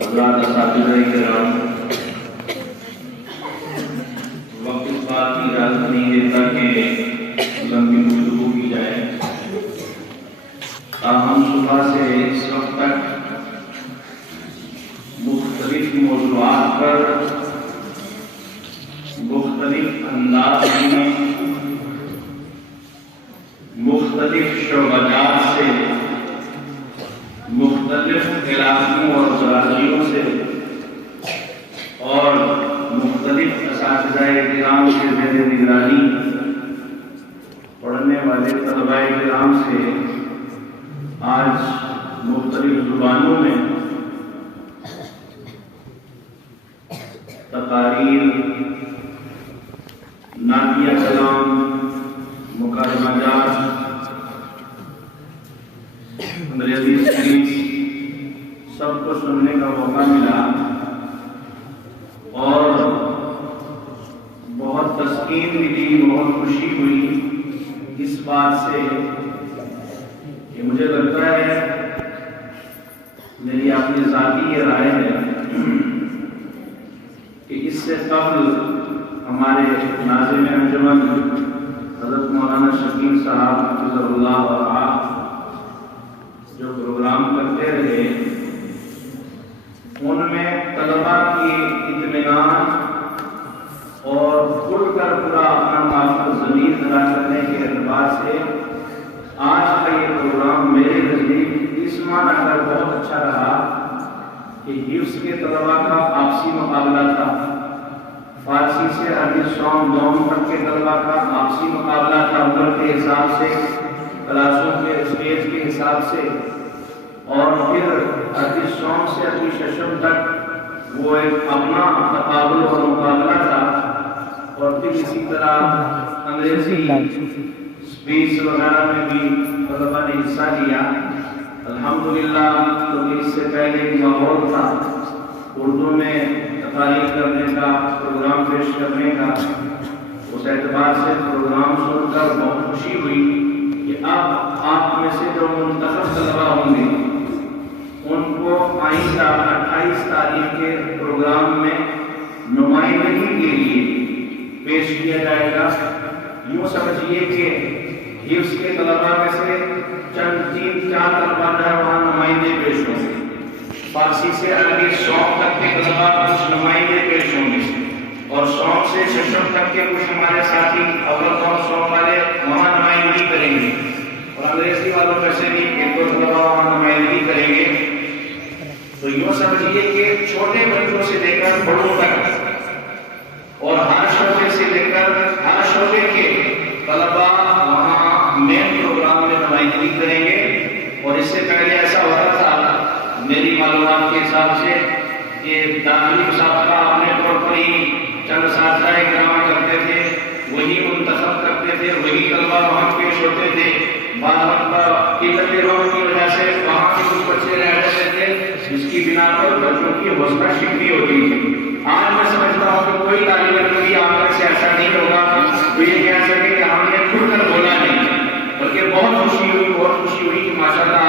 حضرات اساتذہ کرام، وقت اس بات کی اجازت نہیں دیتا کہ لمبی گفتگو کی جائے، تاہم صبح سے اس وقت تک مختلف موضوعات پر مختلف انداز میں مختلف شعبات سے مختلف علاقوں اور برادریوں سے اور مختلف اساتذہ کرام کے زیر نگرانی پڑھنے والے طلباء کرام سے آج مختلف زبانوں میں تقاریر، نعتیہ کلام، مکالمہ جات، انگریزی اسپیچ سب کو سننے کا موقع ملا اور بہت تسکین ملی، بہت خوشی ہوئی اس بات سے کہ مجھے لگتا ہے، میری اپنی ذاتی یہ رائے ہے کہ اس سے قبل ہمارے ناظم انجمن حضرت مولانا شکیل صاحب حفظہ اللہ ورعاہ جو پروگرام کرتے رہے، ان میں طلباء کی اطمینان اور کھل کر پورا اپنا معلوم ضمیر ادا کرنے کے اعتبار سے آج کا یہ پروگرام میرے نزدیک اس معنی کر بہت اچھا رہا کہ حفظ کے طلباء کا آپسی مقابلہ تھا، فارسی سے عربی سوم دوم تک کے طلباء کا آپسی مقابلہ تھا، عمر کے حساب سے، کلاسوں کے اسٹیج کے حساب سے، اور پھر عربی سوم سے عربی ششم تک وہ ایک اپنا تقابل اور مقابلہ تھا، اور پھر اسی طرح انگریزی اسپیچ وغیرہ میں بھی طلباء نے حصہ لیا۔ الحمدللہ تو اس سے پہلے ایک ماحول تھا اردو میں تقاریر کرنے کا، پروگرام پیش کرنے کا، اس اعتبار سے پروگرام سن کر بہت خوشی ہوئی کہ اب آپ میں سے جو منتخب طلباء ہوں گے ان کو آئندہ 28 تاریخ کے پروگرام میں نمائندگی کے لیے پیش کیا جائے گا۔ یوں سمجھیے کہ حفظ کے طلباء میں سے چند 3-4 طلباء جو ہے وہاں نمائندے پیش ہوں گے، فارسی سے عربی سوم تک کے طلباء کچھ نمائندے پیش ہوں گے، اور سوم سے ششم تک کے کچھ ہمارے ساتھی اول اور سوم والے وہاں نمائندگی کریں گے، اور انگریزی والوں میں سے بھی 1-2 طلباء وہاں نمائندگی کریں گے۔ تو یوں سمجھیے کہ چھوٹے بچوں سے لے کر بڑوں تک اور ہر شعبے سے لے کر ہر شعبے کے طلباء وہاں مین پروگرام میں نمائندگی کریں گے۔ اور اس سے پہلے ایسا ہوتا تھا میری معلومات کے حساب سے کہ داخلی مسابقہ اپنے طور پر ہی چند اساتذہ کرام کرتے تھے، وہی منتخب کرتے تھے، وہی طلباء وہاں پیش ہوتے تھے۔ بعض وقت قلت روح کی وجہ سے وہاں کے کچھ بچے رہ جاتے تھے، جس کی بنا پر بچوں کی حوصلہ شکنی ہوتی تھی۔ آج میں سمجھتا ہوں کہ کوئی طالب علم بھی آپ میں سے ایسا نہیں ہوگا تو یہ کہہ سکے کہ ہم نے کھل کر بولا نہیں، بلکہ بہت خوشی ہوئی کہ ماشاءاللہ